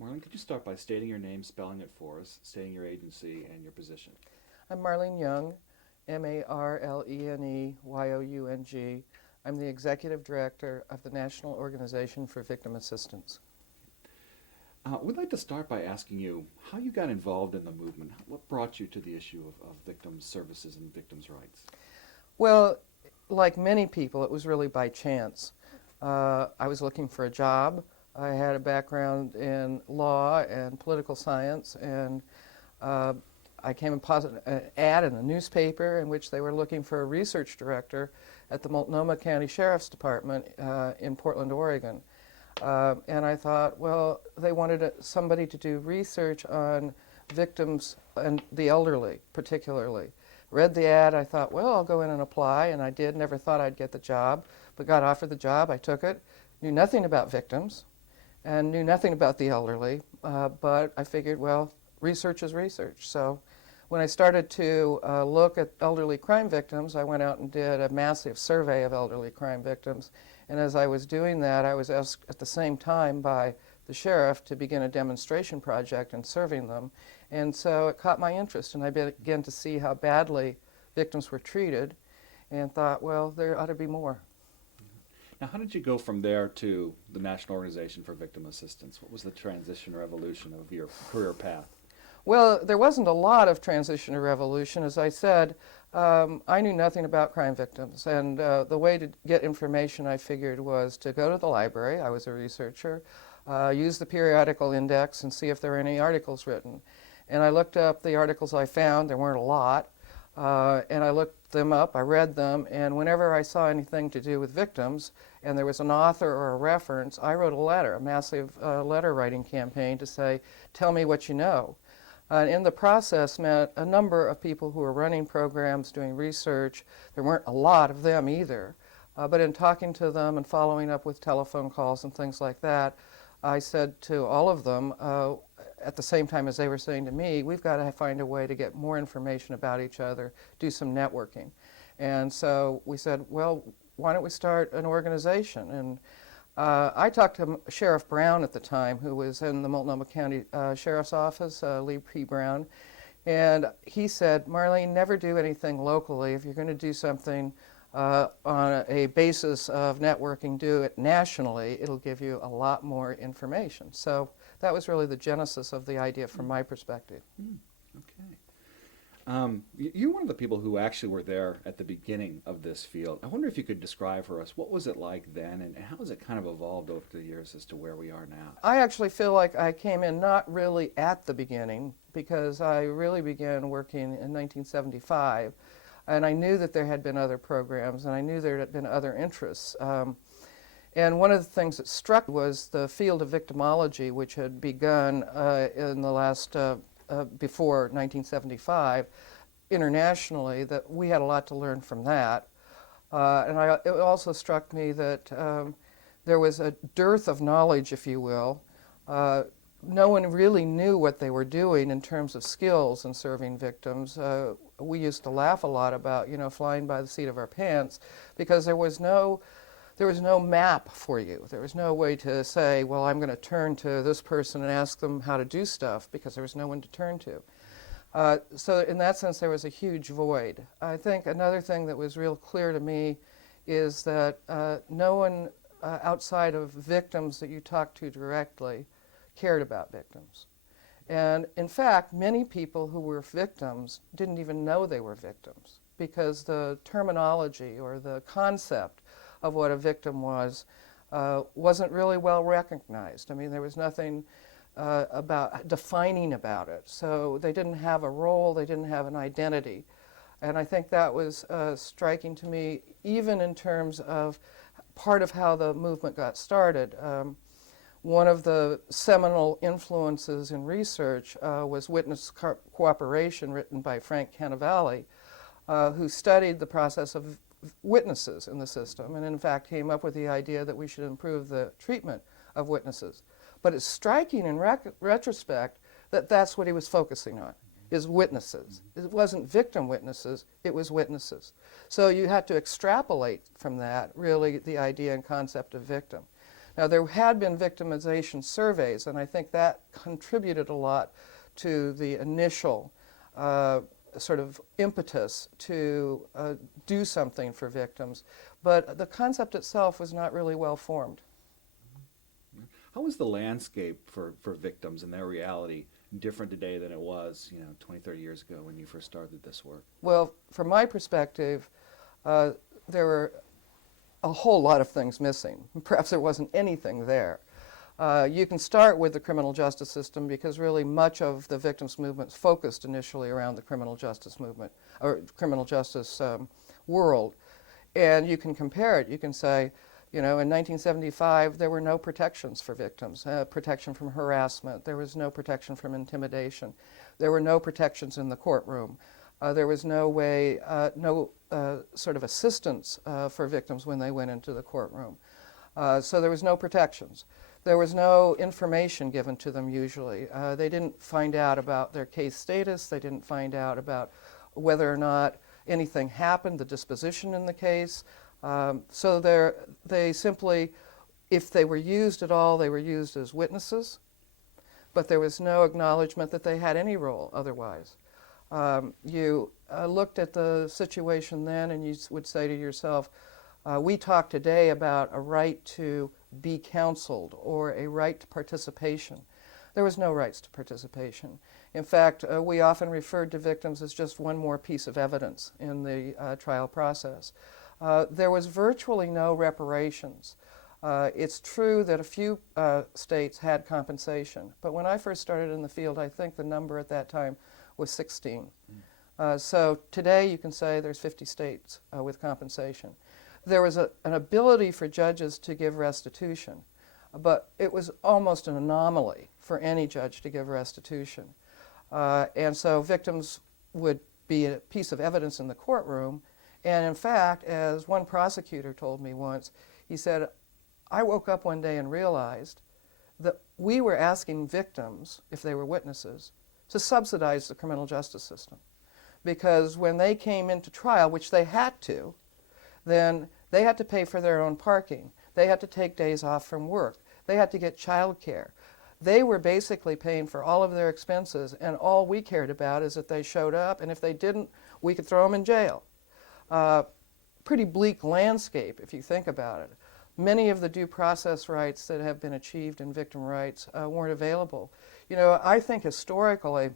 Marlene, could you start by stating your name, spelling it for us, stating your agency and your position? I'm Marlene Young, Marleneyoung. I'm the Executive Director of the National Organization for Victim Assistance. We'd like to start by asking you how you got involved in the movement. What brought you to the issue of victims' services and victims' rights? Well, like many people, it was really by chance. I was looking for a job. I had a background in law and political science, and I came across an ad in a newspaper in which they were looking for a research director at the Multnomah County Sheriff's Department in Portland, Oregon. And I thought, well, they wanted somebody to do research on victims and the elderly, particularly. Read the ad, I thought, well, I'll go in and apply, and I did. Never thought I'd get the job, but got offered the job. I took it. Knew nothing about victims and knew nothing about the elderly, but I figured, well, research is research. So when I started to look at elderly crime victims, I went out and did a massive survey of elderly crime victims. And as I was doing that, I was asked at the same time by the sheriff to begin a demonstration project in serving them. And so it caught my interest, and I began to see how badly victims were treated and thought, well, there ought to be more. Now, how did you go from there to the National Organization for Victim Assistance? What was the transition or evolution of your career path? Well, there wasn't a lot of transition or revolution. As I said, I knew nothing about crime victims, and the way to get information, I figured, was to go to the library. I was a researcher, use the periodical index and see if there were any articles written. And I looked up the articles I found. There weren't a lot. And I looked them up, I read them, and whenever I saw anything to do with victims, and there was an author or a reference, I wrote a letter, a massive letter writing campaign to say, tell me what you know. In the process, met a number of people who were running programs, doing research. There weren't a lot of them either. But in talking to them and following up with telephone calls and things like that, I said to all of them, at the same time as they were saying to me, we've got to find a way to get more information about each other, do some networking. And so we said, well, why don't we start an organization? And I talked to Sheriff Brown at the time, who was in the Multnomah County Sheriff's Office, Lee P. Brown, and he said, Marlene, never do anything locally. If you're going to do something on a basis of networking, do it nationally. It'll give you a lot more information. So that was really the genesis of the idea from my perspective. Okay. You're one of the people who actually were there at the beginning of this field. I wonder if you could describe for us what was it like then, and how has it kind of evolved over the years as to where we are now? I actually feel like I came in not really at the beginning, because I really began working in 1975, and I knew that there had been other programs, and I knew there had been other interests. And one of the things that struck was the field of victimology, which had begun in the last before 1975 internationally, that we had a lot to learn from that. And it also struck me that there was a dearth of knowledge, if you will. No one really knew what they were doing in terms of skills in serving victims. We used to laugh a lot about, flying by the seat of our pants, because there was no map for you. There was no way to say, well, I'm going to turn to this person and ask them how to do stuff, because there was no one to turn to. So in that sense, there was a huge void. I think another thing that was real clear to me is that no one outside of victims that you talk to directly cared about victims. And in fact, many people who were victims didn't even know they were victims, because the terminology or the concept of what a victim was wasn't really well recognized. I mean, there was nothing about defining about it. So they didn't have a role, they didn't have an identity. And I think that was striking to me, even in terms of part of how the movement got started. One of the seminal influences in research was Witness Cooperation, written by Frank Cannavale, who studied the process of witnesses in the system, and in fact came up with the idea that we should improve the treatment of witnesses. But it's striking in retrospect that that's what he was focusing on, is witnesses. It wasn't victim witnesses, it was witnesses. So you had to extrapolate from that, really, the idea and concept of victim. Now, there had been victimization surveys, and I think that contributed a lot to the initial sort of impetus to do something for victims. But the concept itself was not really well formed. How is the landscape for victims and their reality different today than it was, 20, 30 years ago when you first started this work? Well, from my perspective, there were a whole lot of things missing. Perhaps there wasn't anything there. You can start with the criminal justice system because really much of the victims movement focused initially around the criminal justice movement or criminal justice world. And you can compare it. You can say, in 1975, there were no protections for victims, protection from harassment. There was no protection from intimidation. There were no protections in the courtroom. There was no way, no sort of assistance for victims when they went into the courtroom. So there was no protections. There was no information given to them usually. They didn't find out about their case status. They didn't find out about whether or not anything happened, the disposition in the case. So they simply, if they were used at all, they were used as witnesses, but there was no acknowledgement that they had any role otherwise. You looked at the situation then and you would say to yourself, we talk today about a right to be counseled or a right to participation. There was no rights to participation. In fact, we often referred to victims as just one more piece of evidence in the trial process. There was virtually no reparations. It's true that a few states had compensation, but when I first started in the field, I think the number at that time was 16. So today you can say there's 50 states with compensation. There was an ability for judges to give restitution, but it was almost an anomaly for any judge to give restitution. And so victims would be a piece of evidence in the courtroom. And in fact, as one prosecutor told me once, he said, I woke up one day and realized that we were asking victims, if they were witnesses, to subsidize the criminal justice system. Because when they came into trial, which they had to, then they had to pay for their own parking. They had to take days off from work. They had to get child care. They were basically paying for all of their expenses, and all we cared about is that they showed up, and if they didn't, we could throw them in jail. Pretty bleak landscape, if you think about it. Many of the due process rights that have been achieved in victim rights weren't available. I think historically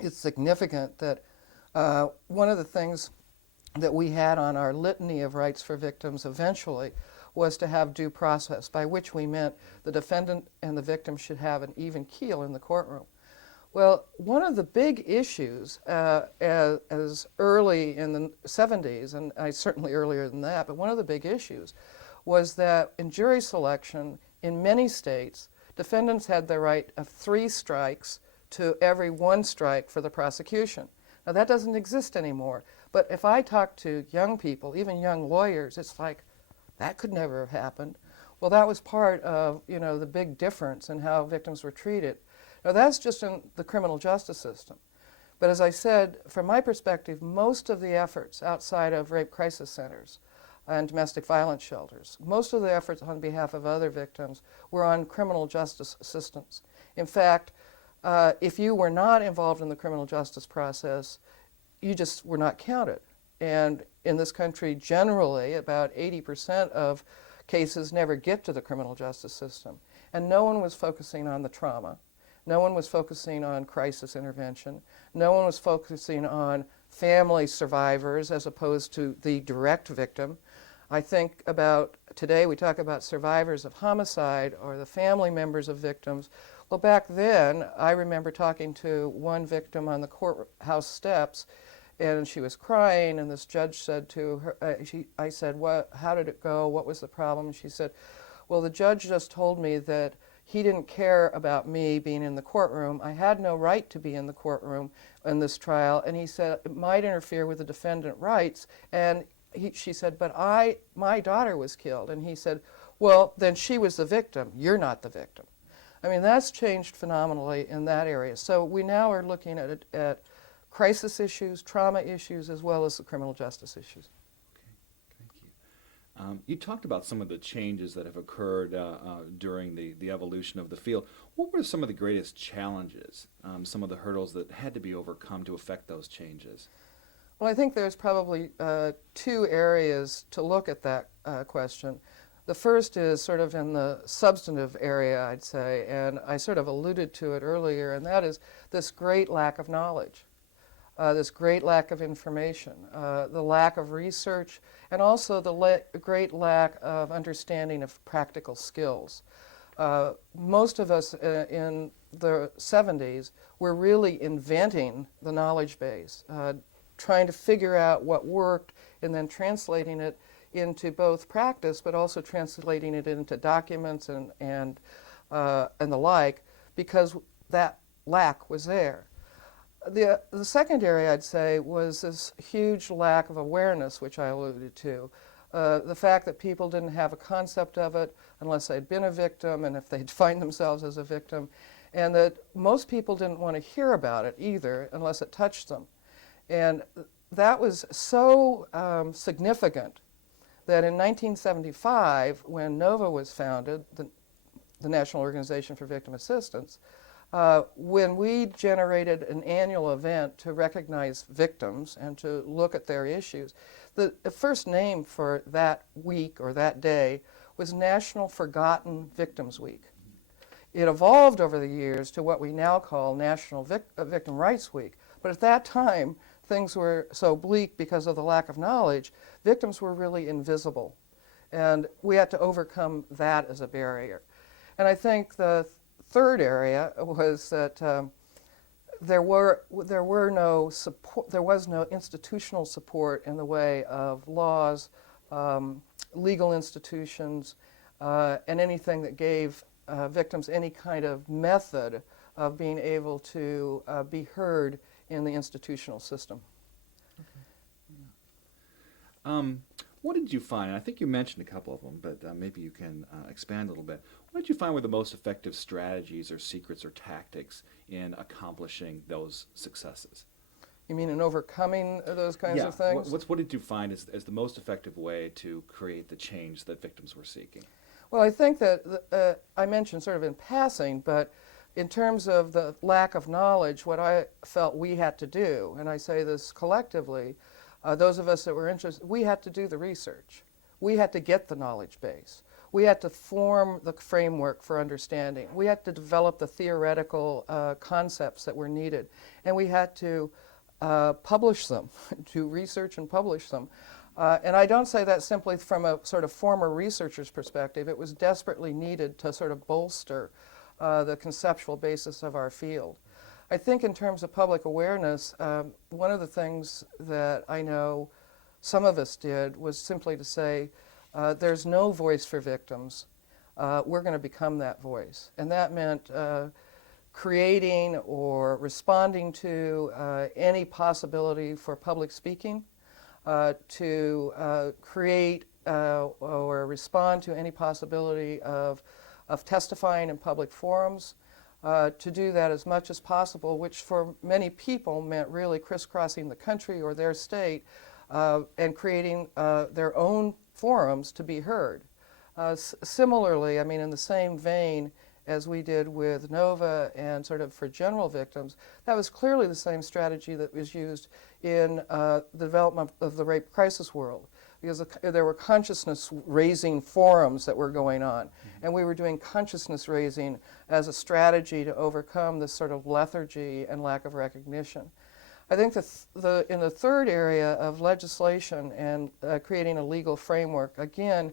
it's significant that one of the things that we had on our litany of rights for victims eventually was to have due process, by which we meant the defendant and the victim should have an even keel in the courtroom. Well, one of the big issues as early in the 70s, and certainly earlier than that, but one of the big issues was that in jury selection in many states, defendants had the right of 3 strikes to every 1 strike for the prosecution. Now that doesn't exist anymore, but if I talk to young people, even young lawyers, it's like, that could never have happened. Well, that was part of, the big difference in how victims were treated. Now that's just in the criminal justice system. But as I said, from my perspective, most of the efforts outside of rape crisis centers and domestic violence shelters, most of the efforts on behalf of other victims were on criminal justice assistance. In fact, if you were not involved in the criminal justice process, you just were not counted. And in this country, generally, about 80% of cases never get to the criminal justice system. And no one was focusing on the trauma. No one was focusing on crisis intervention. No one was focusing on family survivors as opposed to the direct victim. I think about today, we talk about survivors of homicide or the family members of victims. Well, back then, I remember talking to one victim on the courthouse steps, and she was crying, and this judge said to her, I said, how did it go? What was the problem? And she said, well, the judge just told me that he didn't care about me being in the courtroom. I had no right to be in the courtroom in this trial, and he said it might interfere with the defendant rights. And she said, but my daughter was killed. And he said, well, then she was the victim. You're not the victim. I mean, that's changed phenomenally in that area. So we now are looking at crisis issues, trauma issues, as well as the criminal justice issues. Okay, thank You talked about some of the changes that have occurred during the evolution of the field. What were some of the greatest challenges, some of the hurdles that had to be overcome to affect those changes? Well, I think there's probably two areas to look at that question. The first is sort of in the substantive area, I'd say, and I sort of alluded to it earlier, and that is this great lack of knowledge, this great lack of information, the lack of research, and also the great lack of understanding of practical skills. Most of us in the 70s were really inventing the knowledge base, trying to figure out what worked and then translating it into both practice, but also translating it into documents and the like, because that lack was there. The second area, I'd say, was this huge lack of awareness, which I alluded to. The fact that people didn't have a concept of it unless they'd been a victim and if they'd find themselves as a victim, and that most people didn't want to hear about it either unless it touched them. And that was so significant that in 1975, when NOVA was founded, the National Organization for Victim Assistance, when we generated an annual event to recognize victims and to look at their issues, the first name for that week or that day was National Forgotten Victims Week. It evolved over the years to what we now call National Victim Rights Week. But at that time, things were so bleak because of the lack of knowledge, victims were really invisible. And we had to overcome that as a barrier. And I think the third area was that there was no institutional support in the way of laws, legal institutions, and anything that gave victims any kind of method of being able to be heard in the institutional system. What did you find? And I think you mentioned a couple of them, but maybe you can expand a little bit. What did you find were the most effective strategies or secrets or tactics in accomplishing those successes? You mean in overcoming those kinds of things? What did you find as the most effective way to create the change that victims were seeking? Well, I think that I mentioned sort of in passing, but in terms of the lack of knowledge, what I felt we had to do, and I say this collectively, those of us that were interested, we had to do the research. We had to get the knowledge base. We had to form the framework for understanding. We had to develop the theoretical concepts that were needed. And we had to publish them, to research and publish them. And I don't say that simply from a sort of former researcher's perspective. It was desperately needed to sort of bolster the conceptual basis of our field. I think in terms of public awareness, one of the things that I know some of us did was simply to say, there's no voice for victims. We're going to become that voice. And that meant creating or responding to any possibility for public speaking, to create or respond to any possibility of testifying in public forums, to do that as much as possible, which for many people meant really crisscrossing the country or their state and creating their own forums to be heard. Similarly, I mean, in the same vein as we did with NOVA and sort of for general victims, that was clearly the same strategy that was used in the development of the rape crisis world, because there were consciousness-raising forums that were going on, and we were doing consciousness-raising as a strategy to overcome this sort of lethargy and lack of recognition. I think in the third area of legislation and creating a legal framework, again,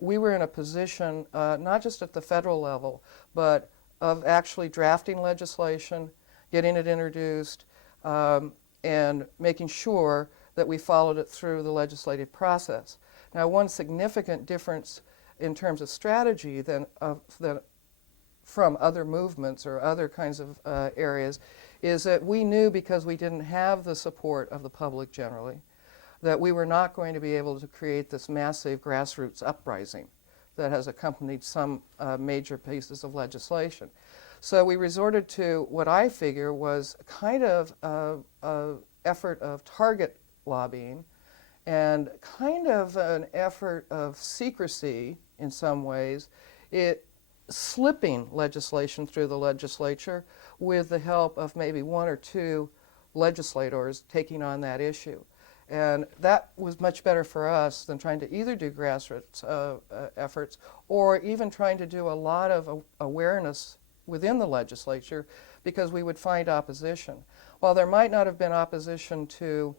we were in a position, not just at the federal level, but of actually drafting legislation, getting it introduced, and making sure that we followed it through the legislative process. Now, one significant difference in terms of strategy from other movements or other kinds of areas is that we knew, because we didn't have the support of the public generally, that we were not going to be able to create this massive grassroots uprising that has accompanied some major pieces of legislation. So we resorted to what I figure was kind of an effort of target lobbying and kind of an effort of secrecy in some ways, it slipping legislation through the legislature with the help of maybe one or two legislators taking on that issue. And that was much better for us than trying to either do grassroots efforts or even trying to do a lot of awareness within the legislature, because we would find opposition. While there might not have been opposition to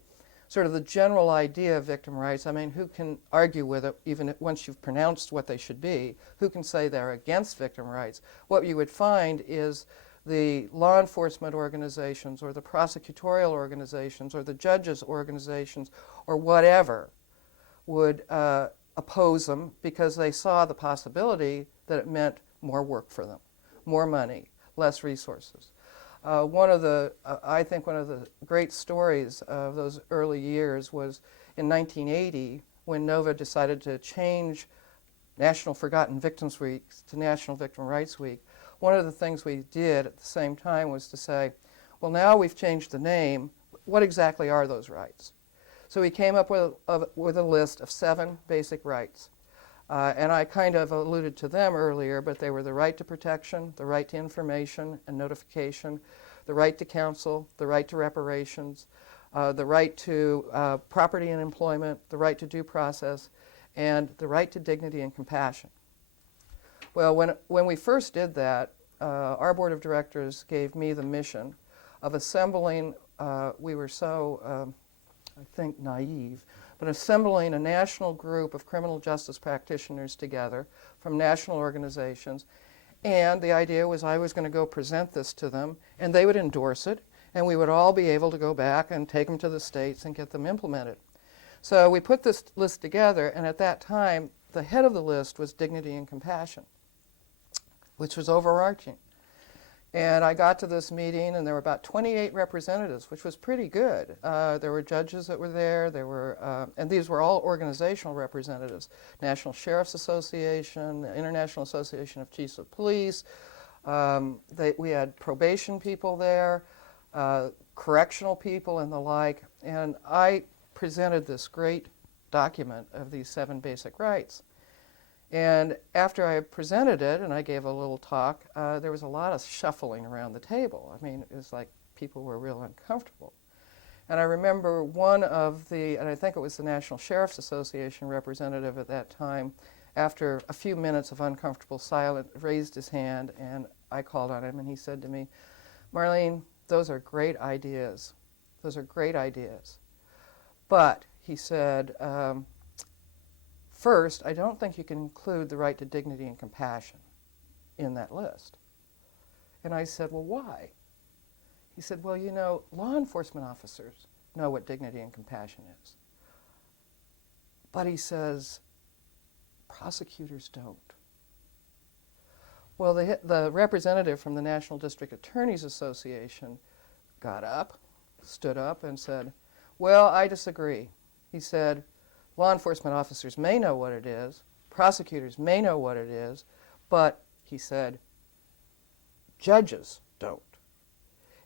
sort of the general idea of victim rights, I mean, who can argue with it even once you've pronounced what they should be? Who can say they're against victim rights? What you would find is the law enforcement organizations or the prosecutorial organizations or the judges' organizations or whatever would oppose them because they saw the possibility that it meant more work for them, more money, less resources. I think one of the great stories of those early years was in 1980 when NOVA decided to change National Forgotten Victims Week to National Victim Rights Week. One of the things we did at the same time was to say, well, now we've changed the name, what exactly are those rights? So we came up with a list of 7 basic rights. And I kind of alluded to them earlier, but they were the right to protection, the right to information and notification, the right to counsel, the right to reparations, the right to property and employment, the right to due process, and the right to dignity and compassion. Well, when we first did that, our board of directors gave me the mission of assembling, we were so, I think, naive, but assembling a national group of criminal justice practitioners together from national organizations. And the idea was I was going to go present this to them, and they would endorse it, and we would all be able to go back and take them to the states and get them implemented. So we put this list together, and at that time, the head of the list was dignity and compassion, which was overarching. And I got to this meeting, and there were about 28 representatives, which was pretty good. There were judges that were there. There were, and these were all organizational representatives: National Sheriff's Association, the International Association of Chiefs of Police. We had probation people there, correctional people, and the like. And I presented this great document of these 7 basic rights. And after I presented it and I gave a little talk, there was a lot of shuffling around the table. I mean, it was like people were real uncomfortable. And I remember one of the, and I think it was the National Sheriff's Association representative at that time, after a few minutes of uncomfortable silence, raised his hand, and I called on him, and he said to me, "Marlene, those are great ideas. Those are great ideas. But," he said, "first, I don't think you can include the right to dignity and compassion in that list." And I said, "Well, why?" He said, "Well, you know, law enforcement officers know what dignity and compassion is. But," he says, "prosecutors don't." Well, the representative from the National District Attorneys Association got up, stood up, and said, "Well, I disagree." He said, "Law enforcement officers may know what it is, prosecutors may know what it is, but," he said, "judges don't."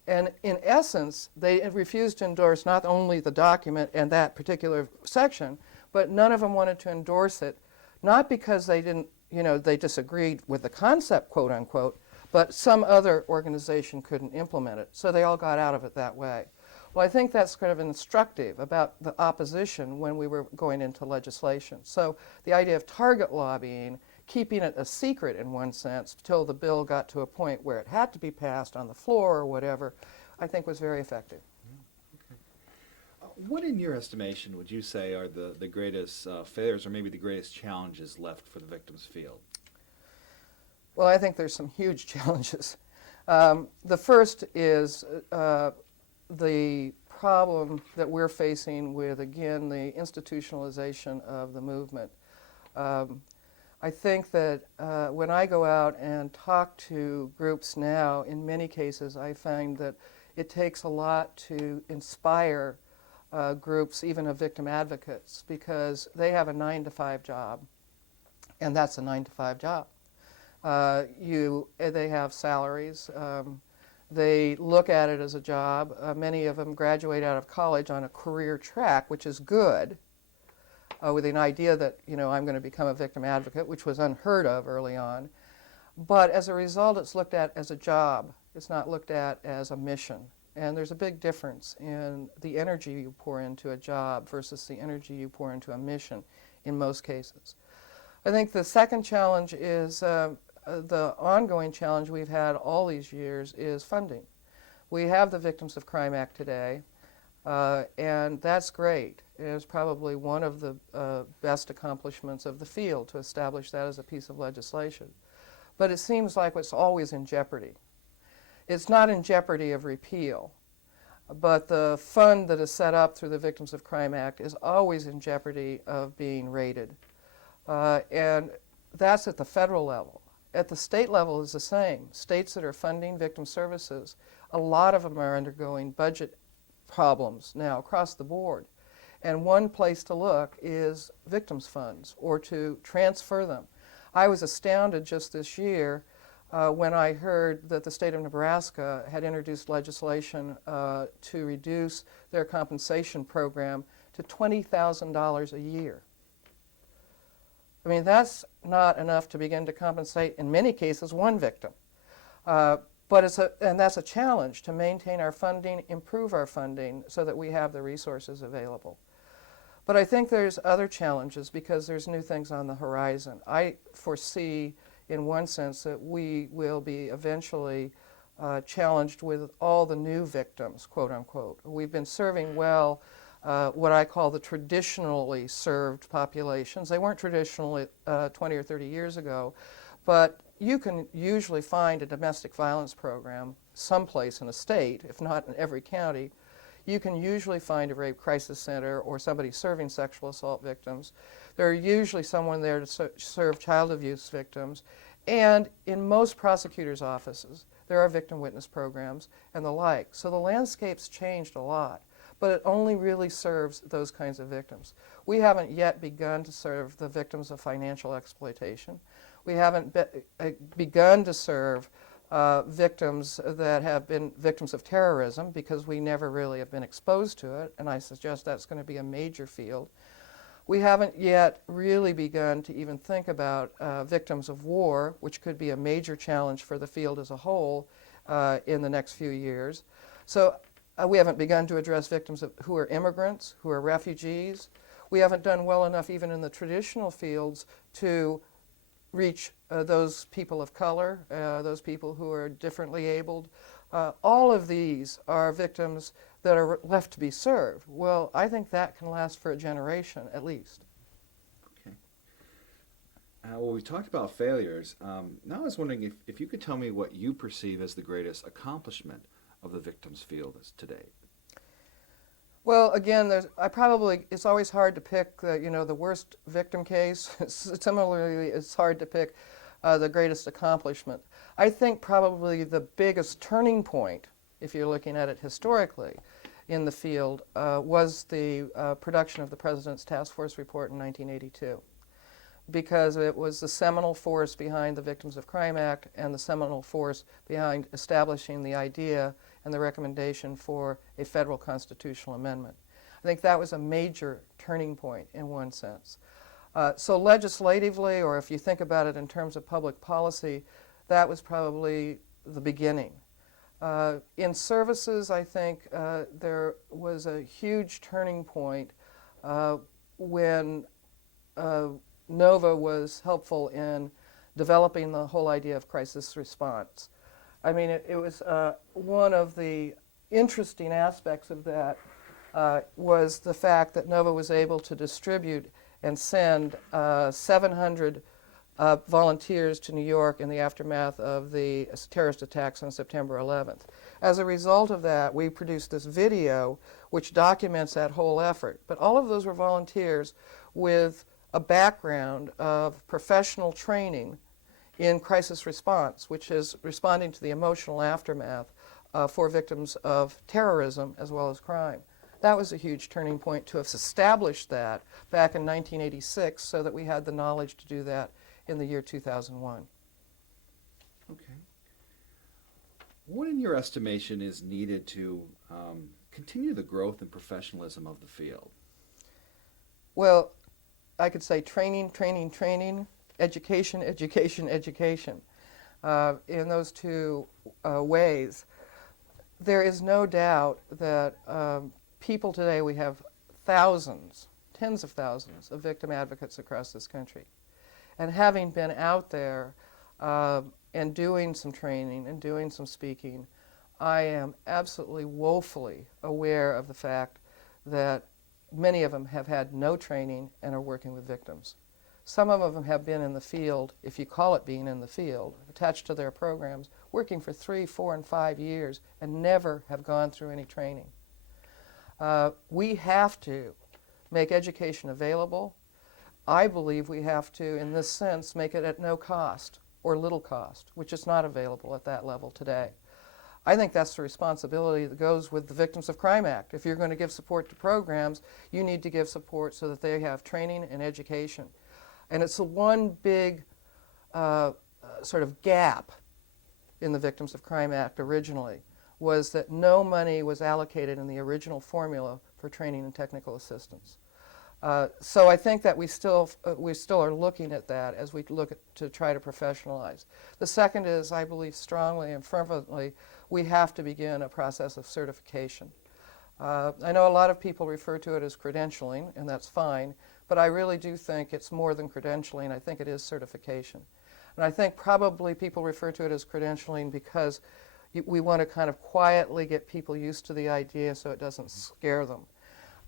And in essence, they refused to endorse not only the document and that particular section, but none of them wanted to endorse it, not because they didn't, you know, they disagreed with the concept, quote unquote, but some other organization couldn't implement it. So they all got out of it that way. Well, I think that's kind of instructive about the opposition when we were going into legislation. So the idea of target lobbying, keeping it a secret in one sense till the bill got to a point where it had to be passed on the floor or whatever, I think was very effective. What, in your estimation, would you say are the greatest failures or maybe the greatest challenges left for the victims field? Well, I think there's some huge challenges. The first is the problem that we're facing with, again, the institutionalization of the movement. I think that when I go out and talk to groups now, in many cases I find that it takes a lot to inspire groups, even of victim advocates, because they have a 9-to-5 job, and that's a 9-to-5 job. They have salaries. They look at it as a job. Many of them graduate out of college on a career track, which is good, with an idea that, I'm going to become a victim advocate, which was unheard of early on. But as a result, it's looked at as a job. It's not looked at as a mission. And there's a big difference in the energy you pour into a job versus the energy you pour into a mission in most cases. I think the second challenge is the ongoing challenge we've had all these years is funding. We have the Victims of Crime Act today, and that's great. It's probably one of the best accomplishments of the field to establish that as a piece of legislation. But it seems like it's always in jeopardy. It's not in jeopardy of repeal, but the fund that is set up through the Victims of Crime Act is always in jeopardy of being raided. And that's at the federal level. At the state level is the same. States that are funding victim services, a lot of them are undergoing budget problems now across the board. And one place to look is victims funds or to transfer them. I was astounded just this year when I heard that the state of Nebraska had introduced legislation to reduce their compensation program to $20,000 a year. I mean, that's not enough to begin to compensate, in many cases, one victim. And that's a challenge to maintain our funding, improve our funding, so that we have the resources available. But I think there's other challenges because there's new things on the horizon. I foresee, in one sense, that we will be eventually challenged with all the new victims, quote unquote. We've been serving well what I call the traditionally served populations. They weren't traditionally 20 or 30 years ago, but you can usually find a domestic violence program someplace in a state, if not in every county. You can usually find a rape crisis center or somebody serving sexual assault victims. There are usually someone there to serve child abuse victims. And in most prosecutors' offices, there are victim witness programs and the like. So the landscape's changed a lot, but it only really serves those kinds of victims. We haven't yet begun to serve the victims of financial exploitation. We haven't begun to serve victims that have been victims of terrorism because we never really have been exposed to it, and I suggest that's going to be a major field. We haven't yet really begun to even think about victims of war, which could be a major challenge for the field as a whole in the next few years. So we haven't begun to address victims who are immigrants, who are refugees. We haven't done well enough even in the traditional fields to reach those people of color, those people who are differently abled. All of these are victims that are left to be served. Well, I think that can last for a generation at least. Okay. Well, we talked about failures. Now I was wondering if you could tell me what you perceive as the greatest accomplishment of the victims field today. Well, again, it's always hard to pick the worst victim case. Similarly, it's hard to pick the greatest accomplishment. I think probably the biggest turning point, if you're looking at it historically, in the field was the production of the President's Task Force Report in 1982, because it was the seminal force behind the Victims of Crime Act and the seminal force behind establishing the idea and the recommendation for a federal constitutional amendment. I think that was a major turning point in one sense. So legislatively, or if you think about it in terms of public policy, that was probably the beginning. In services, I think there was a huge turning point when NOVA was helpful in developing the whole idea of crisis response. I mean, it was one of the interesting aspects of that was the fact that NOVA was able to distribute and send 700 volunteers to New York in the aftermath of the terrorist attacks on September 11th. As a result of that, we produced this video which documents that whole effort. But all of those were volunteers with a background of professional training in crisis response, which is responding to the emotional aftermath for victims of terrorism as well as crime. That was a huge turning point to have established that back in 1986 so that we had the knowledge to do that in the year 2001. Okay. What, in your estimation, is needed to continue the growth and professionalism of the field? Well, I could say training, training, training, education, education, education. In those two ways, there is no doubt that people today, we have thousands, tens of thousands of victim advocates across this country. And having been out there and doing some training and doing some speaking, I am absolutely woefully aware of the fact that many of them have had no training and are working with victims. Some of them have been in the field, if you call it being in the field, attached to their programs, working for 3, 4, and 5 years and never have gone through any training. We have to make education available. I believe we have to, in this sense, make it at no cost or little cost, which is not available at that level today. I think that's the responsibility that goes with the Victims of Crime Act. If you're going to give support to programs, you need to give support so that they have training and education. And it's the one big sort of gap in the Victims of Crime Act originally, was that no money was allocated in the original formula for training and technical assistance. So I think that we still are looking at that as we look to try to professionalize. The second is, I believe strongly and fervently, we have to begin a process of certification. I know a lot of people refer to it as credentialing, and that's fine, but I really do think it's more than credentialing. I think it is certification. And I think probably people refer to it as credentialing because we want to kind of quietly get people used to the idea so it doesn't scare them.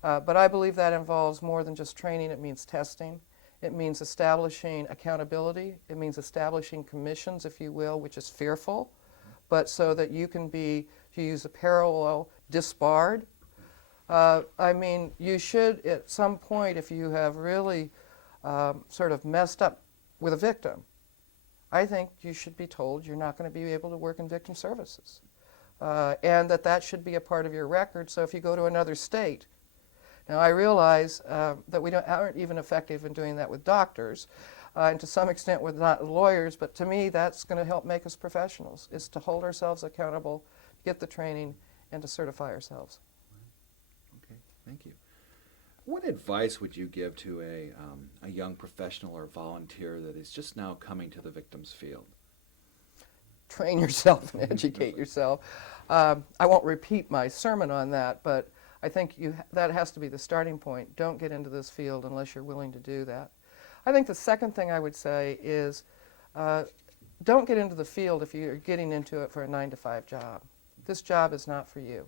But I believe that involves more than just training. It means testing. It means establishing accountability. It means establishing commissions, if you will, which is fearful, but so that you can be, to use a parallel, disbarred. I mean, you should, at some point, if you have really sort of messed up with a victim, I think you should be told you're not going to be able to work in victim services. And that should be a part of your record. So if you go to another state, now I realize that we aren't even effective in doing that with doctors, and to some extent with not lawyers, but to me that's going to help make us professionals, is to hold ourselves accountable, get the training, and to certify ourselves. Okay, thank you. What advice would you give to a young professional or volunteer that is just now coming to the victims field? Train yourself and educate yourself. I won't repeat my sermon on that, but I think that has to be the starting point. Don't get into this field unless you're willing to do that. I think the second thing I would say is don't get into the field if you're getting into it for a 9-to-5 job. This job is not for you.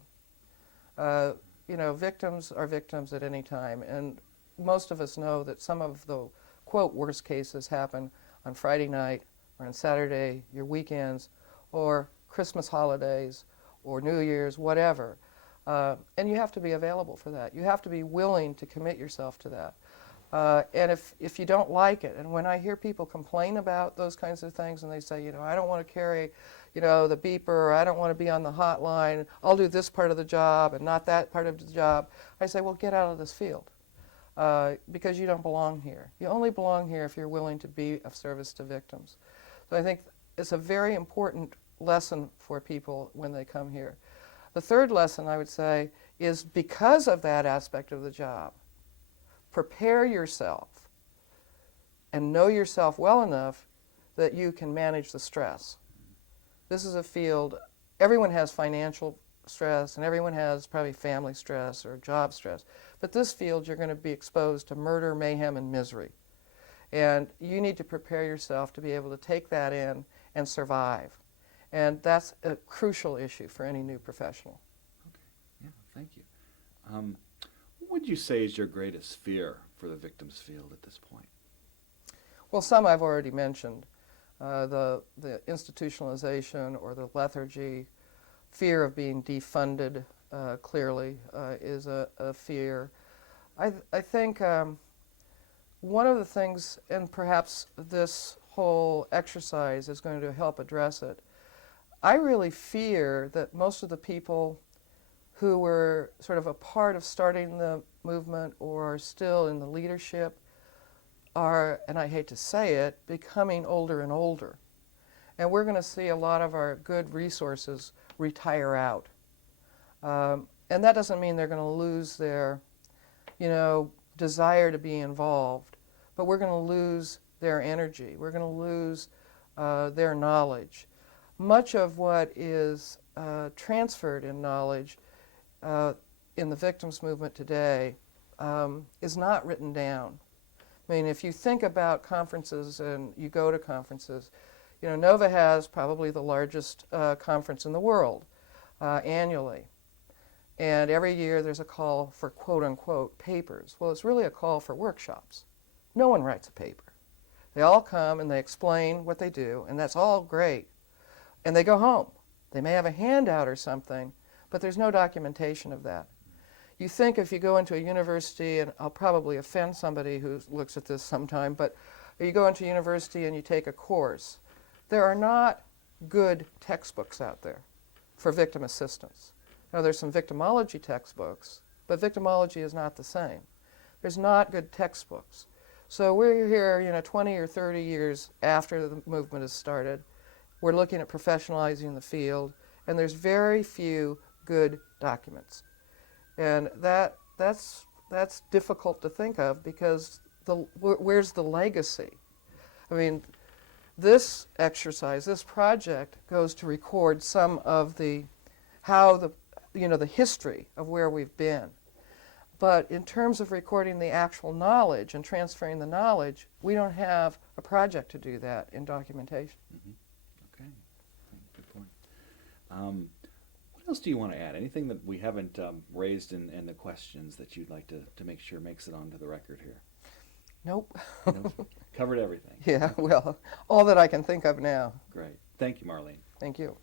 You know, victims are victims at any time, and most of us know that some of the, quote, worst cases happen on Friday night or on Saturday, your weekends, or Christmas holidays, or New Year's, whatever. And you have to be available for that. You have to be willing to commit yourself to that. And if you don't like it, and when I hear people complain about those kinds of things, and they say, you know, I don't want to carry, you know, the beeper, or I don't want to be on the hotline, I'll do this part of the job and not that part of the job, I say, well, get out of this field, because you don't belong here. You only belong here if you're willing to be of service to victims. So I think it's a very important lesson for people when they come here. The third lesson, I would say, is because of that aspect of the job, prepare yourself and know yourself well enough that you can manage the stress. This is a field, everyone has financial stress and everyone has probably family stress or job stress, but this field you're going to be exposed to murder, mayhem, and misery. And you need to prepare yourself to be able to take that in and survive. And that's a crucial issue for any new professional. Okay, yeah, thank you. What would you say is your greatest fear for the victims field at this point? Well, some I've already mentioned. The institutionalization or the lethargy, fear of being defunded clearly is a fear. I think one of the things, and perhaps this whole exercise is going to help address it, I really fear that most of the people who were sort of a part of starting the movement or are still in the leadership are, and I hate to say it, becoming older and older. And we're going to see a lot of our good resources retire out. And that doesn't mean they're going to lose their, you know, desire to be involved. but we're going to lose their energy. We're going to lose their knowledge. Much of what is transferred in knowledge in the victims movement today is not written down. I mean, if you think about conferences and you go to conferences, you know, NOVA has probably the largest conference in the world annually. And every year there's a call for quote-unquote papers. Well, it's really a call for workshops. No one writes a paper. They all come and they explain what they do, and that's all great. And they go home. They may have a handout or something, but there's no documentation of that. You think if you go into a university, and I'll probably offend somebody who looks at this sometime, but you go into a university and you take a course, there are not good textbooks out there for victim assistance. Now, there's some victimology textbooks, but victimology is not the same. There's not good textbooks. So we're here, you know, 20 or 30 years after the movement has started. We're looking at professionalizing the field, and there's very few good documents. And that's difficult to think of because where's the legacy? I mean, this exercise, this project, goes to record some of the history of where we've been. But in terms of recording the actual knowledge and transferring the knowledge, we don't have a project to do that in documentation. Mm-hmm. Okay, good point. What else do you want to add? Anything that we haven't raised in the questions that you'd like to make sure makes it onto the record here? Nope. Nope. Covered everything. Yeah, well, all that I can think of now. Great. Thank you, Marlene. Thank you.